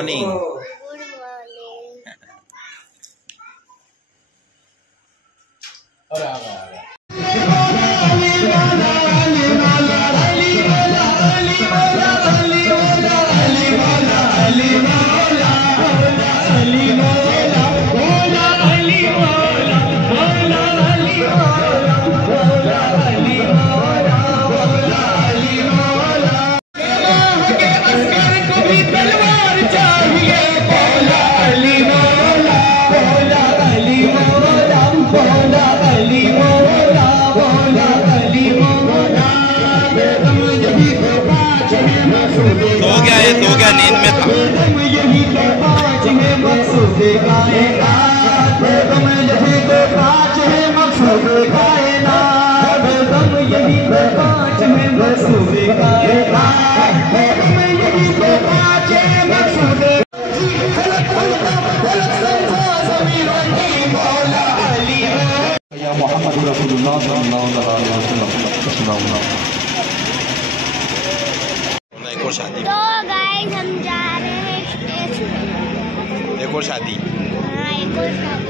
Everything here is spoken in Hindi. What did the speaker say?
मॉर्निंग। Good morning. सो गया नींद में था। मोहम्मद रसूलुल्लाह सल्लल्लाहु अलैहि वसल्लम। एक और शादी। तो गाइस हम जा रहे हैं स्टेशन। एक और शादी। हाँ, एक और शादी।